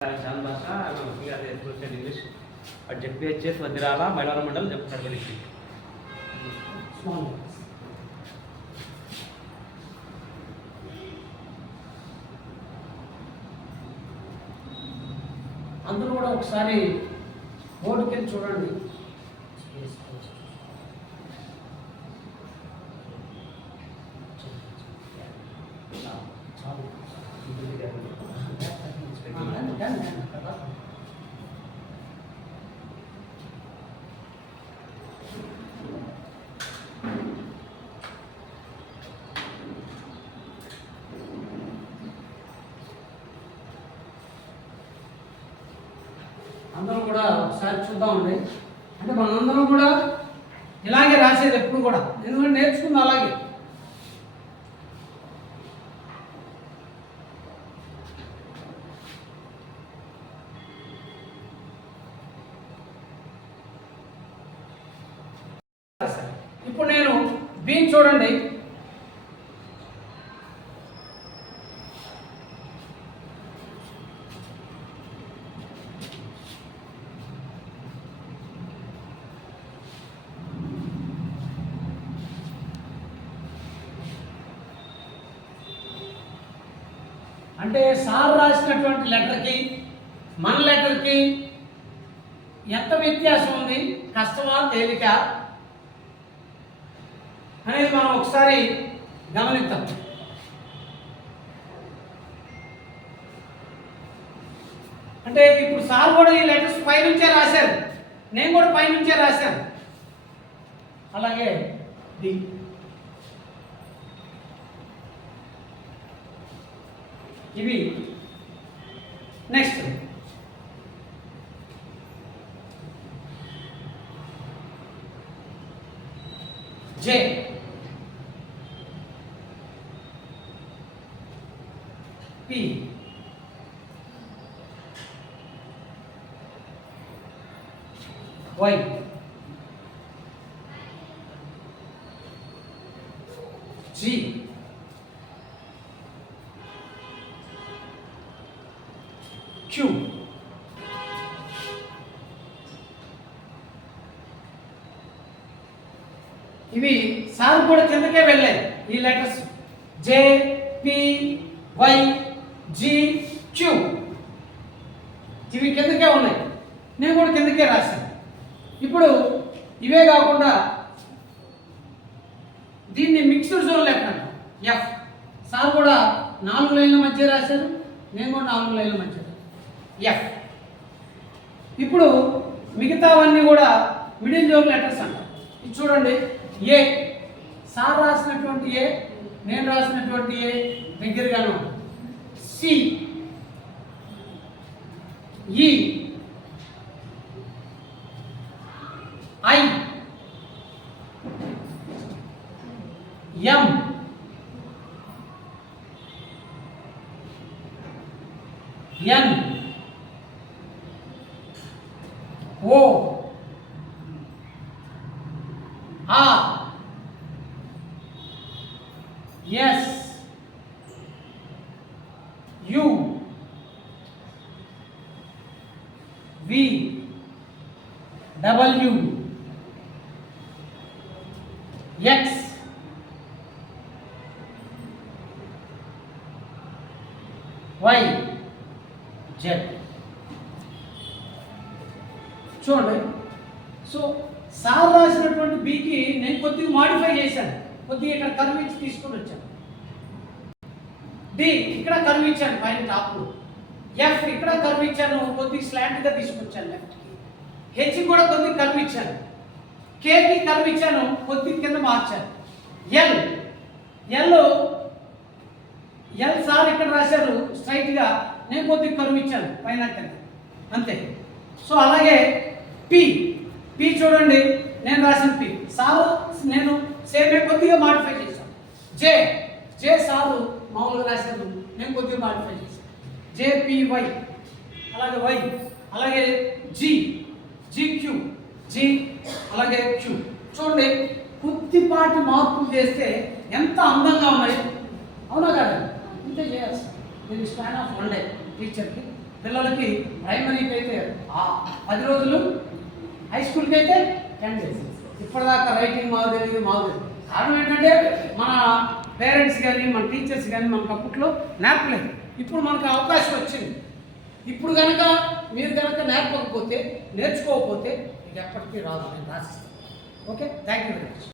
शान भाषा इंग्लिश जेपीएचएस वज्राला मैलवరం मंडल जब అందరూ కూడా ఒకసారి బోర్డుకి వెళ్ళి చూడండి. అందరూ కూడా ఒకసారి చూద్దామండి. అంటే మనందరం కూడా ఇలాగే రాసేది ఎప్పుడు కూడా, ఎందుకంటే నేర్చుకుంది అలాగే. ఇప్పుడు నేను బీని చూడండి. అంటే సార్ రాసినటువంటి లెటర్కి మన లెటర్కి ఎంత వ్యత్యాసం ఉంది, కష్టమా తేలిక అనేది మనం ఒకసారి గమనిద్దాం. అంటే ఇప్పుడు సార్ కూడా ఈ లెటర్స్ పైనుంచే రాశారు, నేను కూడా పైనుంచే రాశాను. అలాగే డి ఇవి. Next J, P, Y, G, Q, ఇవి సార్ కూడా కిందకే వెళ్ళాయి. ఈ letters J, P, Y, G, Q ఇవి కిందకే ఉన్నాయి, నేను కూడా కిందకే రాశాను. ఇప్పుడు ఇవే కాకుండా దీన్ని మిక్స్డ్ జోన్ లెటర్ అంట. ఎఫ్ సార్ కూడా 4 లైన్ల మధ్య రాశారు, నేను కూడా 4 లైన్ల మధ్య. ఎఫ్. ఇప్పుడు మిగతావన్నీ కూడా మిడిల్ జోన్ లెటర్స్ అంట. ఇది చూడండి. ఏ సార్ రాసినటువంటి ఏ, నేను రాసినటువంటి ఏ దగ్గరగాను. C, E, I, M, N, O, R, S, U, V, W, X, Y, Z. చూడండి. సో సార్ రాసినటువంటి బికి నేను కొద్దిగా మాడిఫై చేశాను, కొద్దిగా ఇక్కడ కర్వ్ ఇచ్చి తీసుకొని వచ్చాను. డి ఇక్కడ కర్వ్ ఇచ్చాను పైన టాప్లో. ఎఫ్ ఇక్కడ కర్వ్ ఇచ్చాను, కొద్దిగా స్లాంట్గా తీసుకొచ్చాను లెఫ్ట్కి. హెచ్ కూడా కొద్దిగా కర్వ్ ఇచ్చాను. కేకి కర్వ్ ఇచ్చాను, కొద్దిగా కింద మార్చాను. ఎల్ ఎల్ సార్ ఇక్కడ రాశారు స్ట్రైట్గా, నేను కొద్దిగా కర్వ్ ఇచ్చాను పైన కింద, అంతే. సో అలాగే పి చూడండి, నేను రాసిన పి సారు నేను సేమ్ కొద్దిగా మాడిఫై చేశాను. జే సారు మామూలుగా రాశాను, నేను కొద్దిగా మాడిఫై చేశాను. జేపివై, అలాగే వై, అలాగే జీక్యూ, జీ, అలాగే క్యూ. చూడండి, కొద్దిపాటి మార్పులు చేస్తే ఎంత అందంగా ఉన్నాయి, అవునా కదా? ఇంతే చేయాల్సి. దీని స్పాన్ ఆఫ్ 1 డే టీచర్కి పిల్లలకి ప్రైమరీకి అయితే 10 రోజులు, హై స్కూల్కి అయితే 10 డేస్. ఇప్పటిదాకా రైటింగ్ మాకు తెలియదు. కారణం ఏంటంటే మన పేరెంట్స్ కానీ మన టీచర్స్ కానీ మనకు అప్పట్లో నేర్పలేదు. ఇప్పుడు మనకు అవకాశం వచ్చింది. ఇప్పుడు కనుక మీరు కనుక నేర్చుకోకపోతే ఇది ఎప్పటికీ రాదు. నేను రాసిస్తాను. Okay, thank you very much.